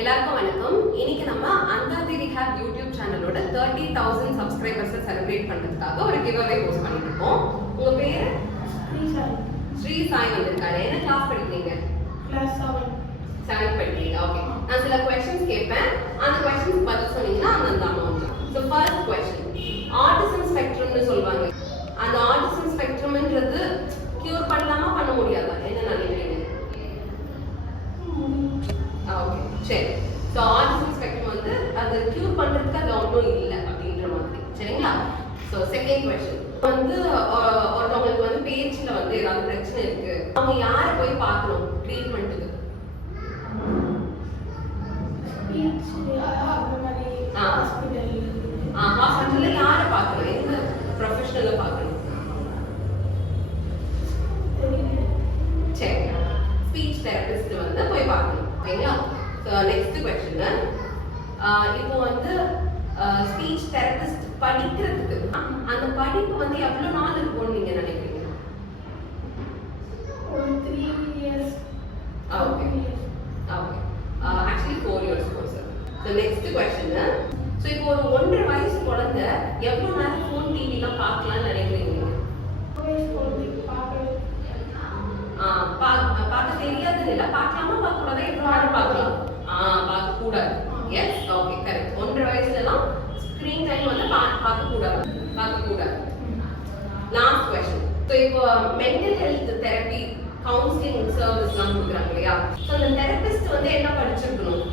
எல்லாருக்கும் வணக்கம். இன்னைக்கு நம்ம அந்தாதி ரிஹாப் யூடியூப் சேனலோட 30,000 சப்ஸ்கிரைபர்ஸ் செலிப்ரேட் பண்றதுக்காக ஒரு கிவ் அவே போஸ்ட் பண்ணிட்டு இருக்கோம். உங்க பேரு? ஸ்ரீ சாய் வந்திருக்காரு. என்ன கிளாஸ் படிக்கிறீங்க? கிளாஸ் 7 படிக்கிறீங்க. ஓகே. நான் சில क्वेश्चंस கேட்பேன். அந்த क्वेश्चंस பதில் சொன்னீங்கன்னா அந்த amount. So first question. Autism ஸ்பெக்ட்ரம்னு சொல்வாங்க. அந்த ஆட்டிசம் ஸ்பெக்ட்ரம்ன்றது கியூர் பண்ணலாமா பண்ண முடியாதா? என்ன நினைக்கிறீங்க? ஓகே சரி. ஸோ ஆட்டிசம் ஸ்பெக்ட்ரம் வந்து அது கியூர் பண்ணுறதுக்கு அது ஒன்றும் இல்லை அப்படின்ற மாதிரி சரிங்களா? ஸோ செகண்ட் கொஸ்டின் வந்து ஒருத்தவங்களுக்கு வந்து பேச்சில் வந்து ஏதாவது பிரச்சனை இருக்கு, அவங்க யாரை போய் பார்க்கணும் ட்ரீட்மெண்ட்டுக்கு? ஹாஸ்பிட்டல்ல யாரை பார்க்கணும்? எந்த ப்ரொஃபஷனலை பார்க்கணும்? சரி, ஸ்பீச் தெரபிஸ்ட் வந்து போய் பார்க்கணும் ஓகேங்களா? So next question. இப்போ வந்து ஸ்பீச் தெரபிஸ்ட் படிக்கிறதுக்கு அந்த படிப்பு வந்து எவ்வளோ நாள் இருக்கும்னு நீங்க நினைக்கிறீங்க? ஒரு 3 years. Okay okay. Actually 4 years course. So next question. So இப்போ ஒரு 1.5 வயசு குழந்தை எவ்வளோ நேரம் ஃபோன் டிவிலாம் பார்க்கலாம்னு நினைக்கிறீங்க? பார்க்க தெரியாதுன்னு இல்லை, பார்க்கலாமா பார்க்கக்கூடாதா? எவ்வளோ நேரம் பார்க்கலாம்? பார்க்கக்கூடாது. S okay correct. 1.5 வயசுலலாம் ஸ்க்ரீன் டைம் வந்து பார்க்கக்கூடாது. Last question. ஸோ இப்போ மென்டல் ஹெல்த் தெரப்பி கவுன்சிலிங் சர்வீஸ்லாம் கொடுக்குறாங்க இல்லையா? ஸோ அந்த தெரபிஸ்ட் வந்து என்ன படிச்சிருக்கணும்?